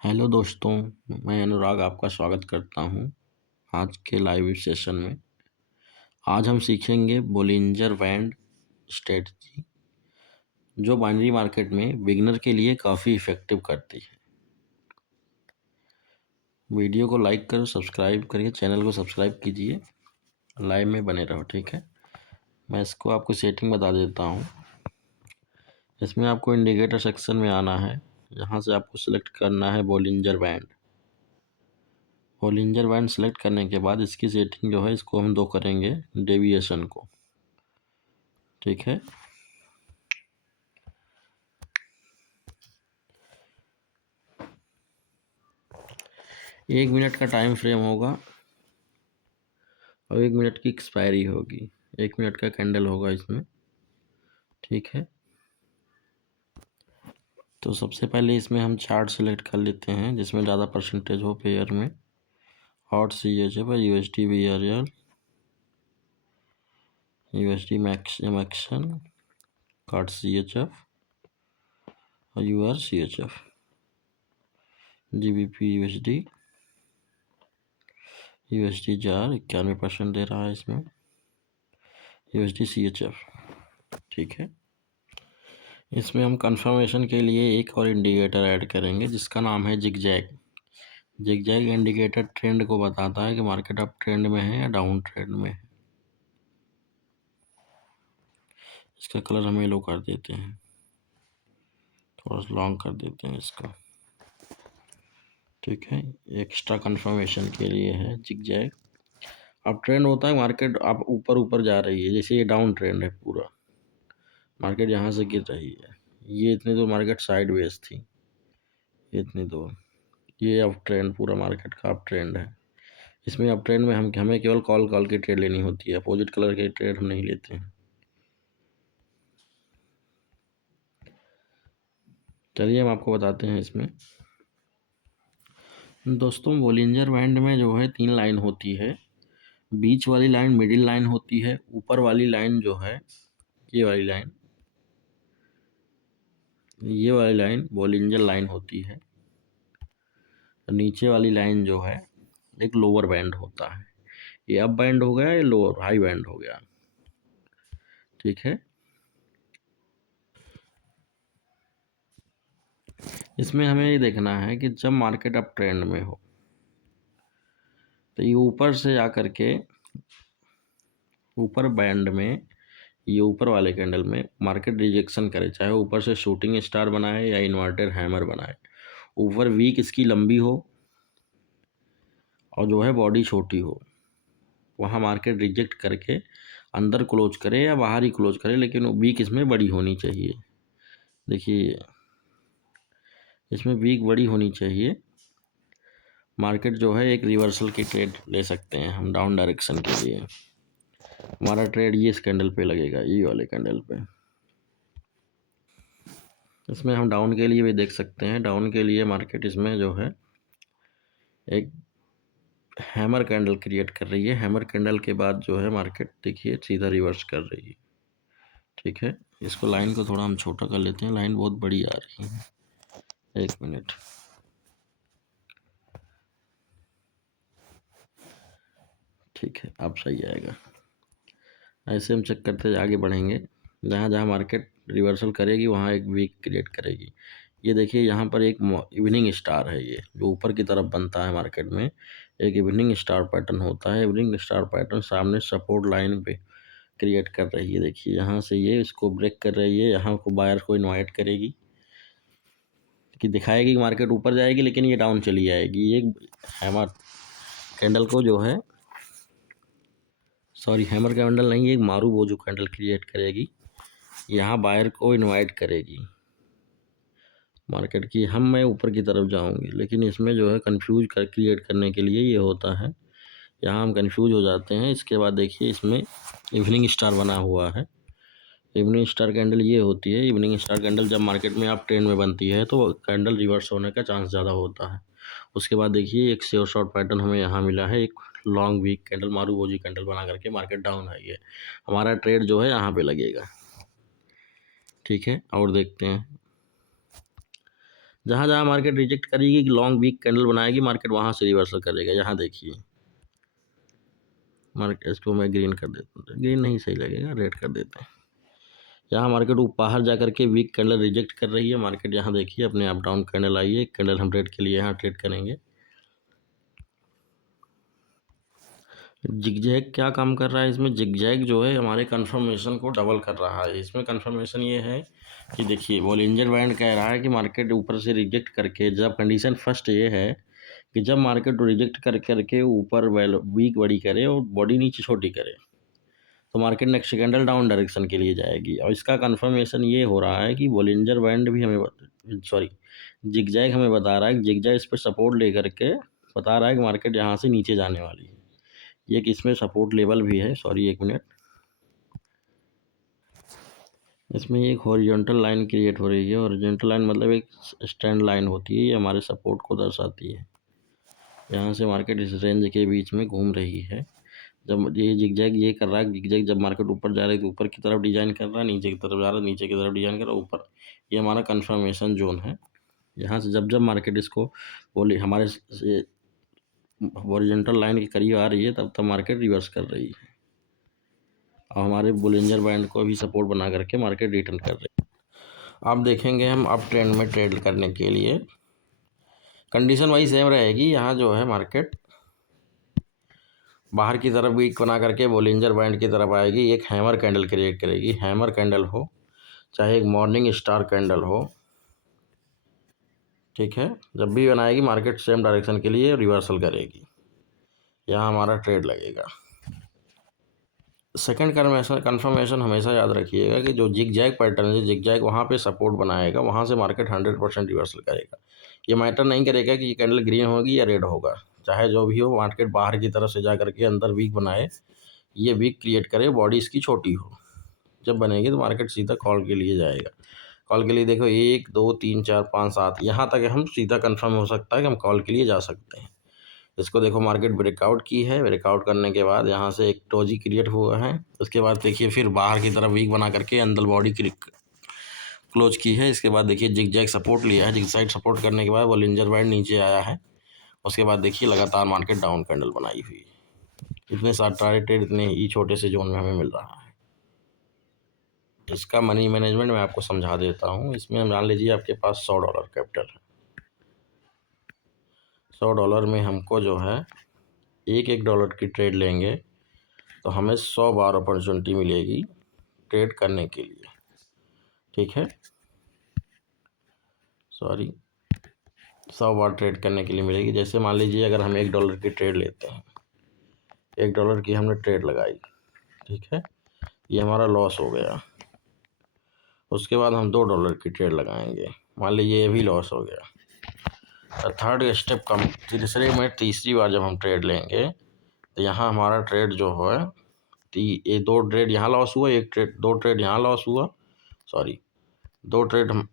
Hello दोस्तों, मैं अनुराग आपका स्वागत करता हूं आज के लाइव सेशन में। आज हम सीखेंगे बोलिंजर बैंड स्ट्रेटजी, जो बाइनरी मार्केट में बिगिनर के लिए काफ़ी इफ़ेक्टिव करती है। वीडियो को लाइक करो, सब्सक्राइब करिए, चैनल को सब्सक्राइब कीजिए, लाइव में बने रहो। ठीक है, मैं इसको आपको सेटिंग बता देता हूँ। इसमें आपको इंडिकेटर सेक्शन में आना है। यहाँ से आपको सिलेक्ट करना है Bollinger band. Bollinger band select करने के बाद इसकी सेटिंग जो है, इसको हम 2 करेंगे, डेविएशन को। ठीक है, एक मिनट का टाइम फ्रेम होगा और 1 मिनट की एक्सपायरी होगी। 1 मिनट का कैंडल होगा इसमें। ठीक है, तो सबसे पहले इसमें हम चार्ट सेलेक्ट कर लेते हैं जिसमें ज़्यादा परसेंटेज हो पेयर में। हॉट CHF है, USD VRL, USD maximum action, कॉट CHF और UR CHF, GBP USD जार 91% दे रहा है इसमें, USD CHF। ठीक है, इसमें हम कंफर्मेशन के लिए एक और इंडिकेटर ऐड करेंगे जिसका नाम है जिगजैग। जिगजैग इंडिकेटर ट्रेंड को बताता है कि मार्केट अप ट्रेंड में है या डाउन ट्रेंड में है। इसका कलर हम येलो कर देते हैं, थोड़ा सा लॉन्ग कर देते हैं इसका। ठीक है, एक्स्ट्रा कंफर्मेशन के लिए है जिगजैग। अब ट्रेंड होता है मार्केट अब ऊपर ऊपर जा रही है, जैसे ये डाउन ट्रेंड है, पूरा मार्केट यहाँ से गिर रही है। ये इतनी दूर मार्केट साइडवेज थी, इतनी दूर। ये अब ट्रेंड, पूरा मार्केट का अब ट्रेंड है। इसमें अब ट्रेंड में हमें केवल कॉल की ट्रेड लेनी होती है, अपोजिट कलर की ट्रेड हम नहीं लेते हैं। चलिए हम आपको बताते हैं इसमें। दोस्तों, बोलिंजर बैंड में जो है 3 लाइन होती है। बीच वाली लाइन मिडिल लाइन होती है। ऊपर वाली लाइन जो है, ये वाली लाइन, ये वाली लाइन बोलिंजर लाइन होती है। नीचे वाली लाइन जो है एक लोअर बैंड होता है। ये अप बैंड हो गया, ये लोअर हाई बैंड हो गया। ठीक है, इसमें हमें ये देखना है कि जब मार्केट अप ट्रेंड में हो तो ये ऊपर से आकर के ऊपर बैंड में, ये ऊपर वाले कैंडल में मार्केट रिजेक्शन करे, चाहे ऊपर से शूटिंग स्टार बनाए या इन्वर्टेड हैमर बनाए। ऊपर वीक इसकी लंबी हो और जो है बॉडी छोटी हो, वहाँ मार्केट रिजेक्ट करके अंदर क्लोज करे या बाहर ही क्लोज करे, लेकिन वीक इसमें बड़ी होनी चाहिए। देखिए, इसमें वीक बड़ी होनी चाहिए। मार्केट जो है एक रिवर्सल की ट्रेड ले सकते हैं हम डाउन डायरेक्शन के लिए। हमारा ट्रेड ये इस कैंडल पे लगेगा, ये वाले कैंडल पे। इसमें हम डाउन के लिए भी देख सकते हैं। डाउन के लिए मार्केट इसमें जो है एक हैमर कैंडल क्रिएट कर रही है। हैमर कैंडल के बाद जो है मार्केट देखिए सीधा रिवर्स कर रही है। ठीक है, इसको लाइन को थोड़ा हम छोटा कर लेते हैं, लाइन बहुत बड़ी आ रही है। 1 मिनट। ठीक है, अब सही आएगा। ऐसे हम चेक करते आगे बढ़ेंगे। जहाँ जहाँ मार्केट रिवर्सल करेगी वहाँ एक वीक क्रिएट करेगी। ये देखिए, यहाँ पर एक इवनिंग स्टार है, ये जो ऊपर की तरफ बनता है मार्केट में, एक इवनिंग स्टार पैटर्न होता है। इवनिंग स्टार पैटर्न सामने सपोर्ट लाइन पे क्रिएट कर रही है। देखिए, यहाँ से ये इसको ब्रेक कर रही है, यहाँ को बायर को इनवाइट करेगी कि दिखाएगी कि मार्केट ऊपर जाएगी, लेकिन ये डाउन चली जाएगी। ये हैमर कैंडल को जो है, सॉरी हैमर कैंडल नहीं, एक मारू बोझू कैंडल क्रिएट करेगी, यहाँ बायर को इनवाइट करेगी मार्केट की मैं ऊपर की तरफ जाऊंगी। लेकिन इसमें जो है कंफ्यूज क्रिएट करने के लिए ये होता है, यहाँ हम कंफ्यूज हो जाते हैं। इसके बाद देखिए, इसमें इवनिंग स्टार बना हुआ है। इवनिंग स्टार कैंडल ये होती है। इवनिंग स्टार कैंडल जब मार्केट में आप ट्रेंड में बनती है तो कैंडल रिवर्स होने का चांस ज़्यादा होता है। उसके बाद देखिए, एक शेयर शॉर्ट पैटर्न हमें यहाँ मिला है, एक लॉन्ग वीक कैंडल, मारू बोझी कैंडल बना करके मार्केट डाउन है। ये हमारा ट्रेड जो है यहाँ पे लगेगा। ठीक है, और देखते हैं। जहाँ जहाँ मार्केट रिजेक्ट करेगी, लॉन्ग वीक कैंडल बनाएगी, मार्केट वहाँ से रिवर्सल करेगा। यहाँ देखिए मार्केट, इसको मैं ग्रीन कर देता हूँ, ग्रीन नहीं सही लगेगा, रेड कर देते हैं। यहाँ मार्केट बाहर जा करके वीक कैंडल रिजेक्ट कर रही है, मार्केट यहाँ देखिए अपने अप डाउन कैंडल आई है, कैंडल हम ट्रेड के लिए यहाँ ट्रेड करेंगे। जिगजैग क्या काम कर रहा है इसमें, जिगजैग जो है हमारे कंफर्मेशन को डबल कर रहा है। इसमें कंफर्मेशन ये है कि देखिए बोलिंजर बैंड कह रहा है कि मार्केट ऊपर से रिजेक्ट करके, जब कंडीशन फर्स्ट ये है कि जब मार्केट रिजेक्ट कर करके ऊपर वीक बड़ी करे और बॉडी नीचे छोटी करे, तो market next candle down direction के लिए जाएगी। और इसका कंफर्मेशन ये हो रहा है कि बोलिंजर बैंड भी हमें जिगजैग हमें बता रहा है कि जिगजैग इस पर सपोर्ट लेकर के बता रहा है कि मार्केट यहाँ से नीचे जाने वाली है। ये कि इसमें सपोर्ट लेवल भी है, एक मिनट, इसमें एक हॉरिजॉन्टल लाइन क्रिएट हो रही है। हॉरिजॉन्टल लाइन मतलब एक स्टैंड लाइन होती है, ये हमारे सपोर्ट को दर्शाती है। यहाँ से मार्केट इस रेंज के बीच में घूम रही है। जब ये जिगजैग ये कर रहा है, जिगजैग जब मार्केट ऊपर जा रही है तो ऊपर की तरफ डिजाइन कर रहा है, नीचे की तरफ जा रहा है, नीचे की तरफ डिजाइन कर रहा है, ऊपर। ये हमारा कंफर्मेशन जोन है। यहाँ से जब जब मार्केट इसको बोले हमारे हॉरिजॉन्टल लाइन के करीब आ रही है, तब तब मार्केट रिवर्स कर रही है और हमारे बोलिंजर बैंड को भी सपोर्ट बना करके मार्केट रिटर्न कर रही है। आप देखेंगे हम अप ट्रेंड में ट्रेड करने के लिए कंडीशन वही सेम रहेगी। यहाँ जो है मार्केट बाहर की तरफ वीक बना करके बोलिंजर बैंड की तरफ आएगी, एक हैमर कैंडल क्रिएट करेगी। हैमर कैंडल हो चाहे एक मॉर्निंग स्टार कैंडल हो, ठीक है, जब भी बनाएगी मार्केट सेम डायरेक्शन के लिए रिवर्सल करेगी। यहाँ हमारा ट्रेड लगेगा। सेकंड कन्फर्मेशन हमेशा याद रखिएगा कि जो जिगजैग पैटर्न है, जिगजैग वहाँ पे सपोर्ट बनाएगा, वहाँ से मार्केट 100% रिवर्सल करेगा। ये मैटर नहीं करेगा कि ये कैंडल ग्रीन होगी या रेड होगा, चाहे जो भी हो, मार्केट बाहर की तरफ से जा करके अंदर वीक बनाए, ये वीक क्रिएट करे, बॉडी इसकी छोटी हो, जब बनेगी तो मार्केट सीधा कॉल के लिए जाएगा। कॉल के लिए देखो 1 2 3 4 5 7 यहाँ तक हम सीधा कंफर्म हो सकता है कि हम कॉल के लिए जा सकते हैं। इसको देखो मार्केट ब्रेकआउट की है, ब्रेकआउट करने के बाद यहाँ से एक डोजी क्रिएट हुआ है। उसके बाद देखिए फिर बाहर की तरफ वीक बना करके अंदर बॉडी क्लोज की है। इसके बाद देखिए जिगजैग सपोर्ट लिया है, जिगजैग सपोर्ट करने के बाद बोलिंजर बैंड नीचे आया है। उसके बाद देखिए लगातार मार्केट डाउन कैंडल बनाई हुई है। इतने सारे ट्रेड इतने ही छोटे से जोन में हमें मिल रहा है। इसका मनी मैनेजमेंट मैं आपको समझा देता हूँ। इसमें मान लीजिए आपके पास $100 कैपिटल है, $100 में हमको जो है एक डॉलर की ट्रेड लेंगे तो हमें 100 बार अपॉर्चुनिटी मिलेगी ट्रेड करने के लिए, ठीक है, 100 बार ट्रेड करने के लिए मिलेगी। जैसे मान लीजिए अगर हम $1 की ट्रेड लेते हैं, $1 की हमने ट्रेड लगाई, ठीक है, ये हमारा लॉस हो गया। उसके बाद हम $2 की ट्रेड लगाएंगे, मान लीजिए ये भी लॉस हो गया। थर्ड स्टेप कम तीसरी बार जब हम ट्रेड लेंगे तो यहाँ हमारा ट्रेड जो है ये 2 ट्रेड यहाँ लॉस हुआ, 2 ट्रेड यहाँ लॉस हुआ, 2 ट्रेड हम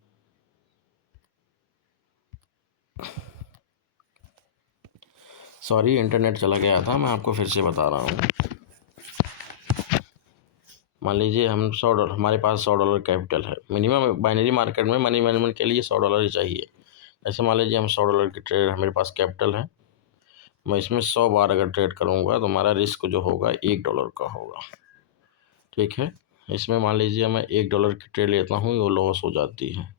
इंटरनेट चला गया था, मैं आपको फिर से बता रहा हूँ। मान लीजिए हम $100, हमारे पास $100 कैपिटल है। मिनिमम बाइनरी मार्केट में मनी मैनेजमेंट के लिए $100 ही चाहिए। ऐसे मान लीजिए हम $100 की ट्रेड हमारे पास कैपिटल है, मैं इसमें 100 बार अगर ट्रेड करूँगा तो हमारा रिस्क जो होगा $1 का होगा, ठीक है। इसमें मान लीजिए मैं $1 की ट्रेड लेता हूँ, वो लॉस हो जाती है।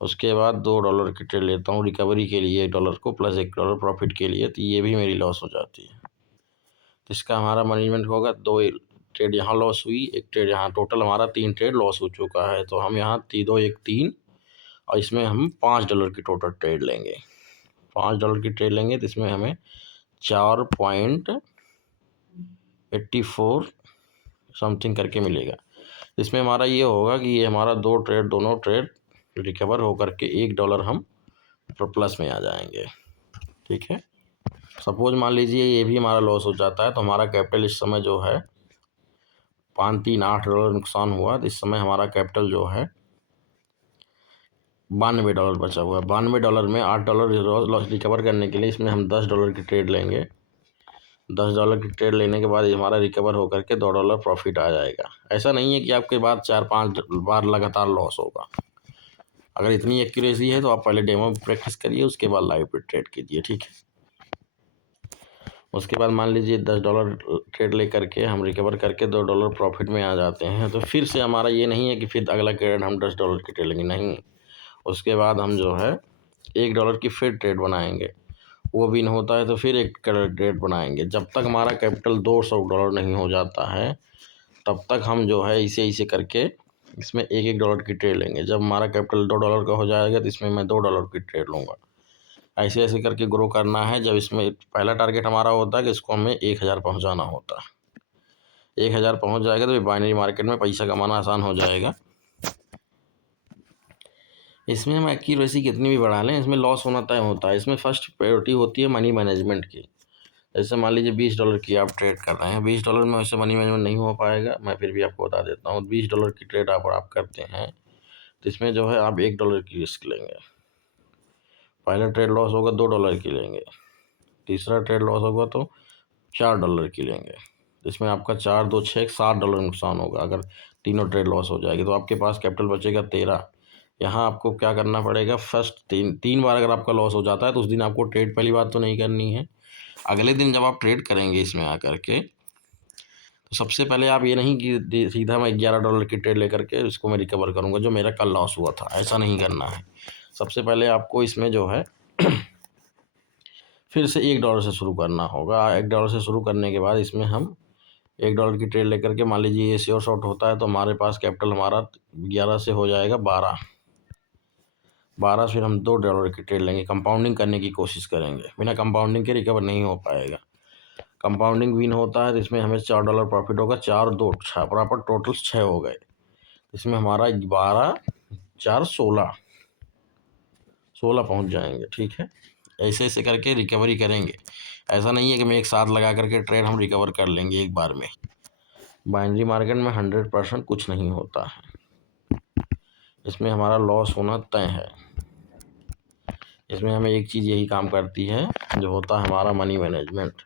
उसके बाद $2 की ट्रेड लेता हूँ रिकवरी के लिए, $1 को प्लस $1 प्रॉफिट के लिए, तो ये भी मेरी लॉस हो जाती है। तो इसका हमारा मैनेजमेंट होगा, 2 ट्रेड यहाँ लॉस हुई, 1 ट्रेड यहाँ, टोटल हमारा 3 ट्रेड लॉस हो चुका है। तो हम यहाँ 2 1 3 और इसमें हम $5 की टोटल ट्रेड लेंगे। $5 की ट्रेड लेंगे तो इसमें हमें 4.84 समथिंग करके मिलेगा। इसमें हमारा ये होगा कि ये हमारा दोनों ट्रेड रिकवर होकर के $1 हम प्लस में आ जाएंगे, ठीक है। सपोज मान लीजिए ये भी हमारा लॉस हो जाता है तो हमारा कैपिटल इस समय जो है $538 नुकसान हुआ। तो इस समय हमारा कैपिटल जो है $92 बचा हुआ है। $92 में $8 लॉस रिकवर करने के लिए इसमें हम $10 की ट्रेड लेंगे। $10 की ट्रेड लेने के बाद ये हमारा रिकवर होकर के $2 प्रॉफिट आ जाएगा। ऐसा नहीं है कि आपके बाद 4-5 बार लगातार लॉस होगा। अगर इतनी एक्यूरेसी है तो आप पहले डेमो प्रैक्टिस करिए, उसके बाद लाइव पे ट्रेड कीजिए, ठीक है। उसके बाद मान लीजिए $10 ट्रेड लेकर के हम रिकवर करके $2 प्रॉफिट में आ जाते हैं, तो फिर से हमारा ये नहीं है कि फिर अगला ट्रेड हम $10 की ट्रेड लेंगे, नहीं। उसके बाद हम जो है $1 की फिर ट्रेड बनाएंगे, वो भी नहीं होता है तो फिर एक ट्रेड बनाएंगे। जब तक हमारा कैपिटल $200 नहीं हो जाता है तब तक हम जो है इसे करके इसमें $1 की ट्रेड लेंगे। जब हमारा कैपिटल $2 का हो जाएगा तो इसमें मैं $2 की ट्रेड लूँगा। ऐसे ऐसे करके ग्रो करना है। जब इसमें पहला टारगेट हमारा होता है कि इसको हमें 1000 पहुँचाना होता है। 1000 पहुँच जाएगा तो बाइनरी मार्केट में पैसा कमाना आसान हो जाएगा। इसमें हम एक्यूरेसी कितनी भी बढ़ा लें, इसमें लॉस होना तय होता है। इसमें फर्स्ट प्रायोरिटी होती है मनी मैनेजमेंट की। जैसे मान लीजिए $20 की आप ट्रेड कर रहे हैं, $20 में वैसे मनी मैनेजमेंट नहीं हो पाएगा, मैं फिर भी आपको बता देता हूँ। $20 की ट्रेड आप करते हैं तो इसमें जो है आप $1 की रिस्क लेंगे। पहला ट्रेड लॉस होगा $2 की लेंगे, तीसरा ट्रेड लॉस होगा तो $4 की लेंगे। इसमें आपका 4 2 6 $7 नुकसान होगा। अगर तीनों ट्रेड लॉस हो जाएगी तो आपके पास कैपिटल बचेगा 13। यहाँ आपको क्या करना पड़ेगा, फर्स्ट तीन बार अगर आपका लॉस हो जाता है तो उस दिन आपको ट्रेड पहली बात तो नहीं करनी है। अगले दिन जब आप ट्रेड करेंगे इसमें आकर के, तो सबसे पहले आप ये नहीं कि सीधा मैं $11 की ट्रेड लेकर के इसको मैं रिकवर करूँगा जो मेरा कल लॉस हुआ था, ऐसा नहीं करना है। सबसे पहले आपको इसमें जो है फिर से $1 से शुरू करना होगा। $1 से शुरू करने के बाद इसमें हम $1 की ट्रेड लेकर के, मान लीजिए ये श्योर शॉर्ट होता है तो हमारे पास कैपिटल हमारा 11 से हो जाएगा 12 फिर हम $2 की ट्रेड लेंगे। कंपाउंडिंग करने की कोशिश करेंगे, बिना कंपाउंडिंग के रिकवर नहीं हो पाएगा। कंपाउंडिंग विन होता है तो इसमें हमें $4 प्रॉफिट होगा। 4 2 6 प्रॉपर टोटल 6 हो गए। इसमें हमारा 12 4 16 पहुंच जाएंगे, ठीक है। ऐसे ऐसे करके रिकवरी करेंगे। ऐसा नहीं है कि मैं एक साथ लगा करके ट्रेड हम रिकवर कर लेंगे एक बार में। बाइनरी मार्केट में 100% कुछ नहीं होता है, इसमें हमारा लॉस होना तय है। इसमें हमें एक चीज़ यही काम करती है जो होता है हमारा मनी मैनेजमेंट।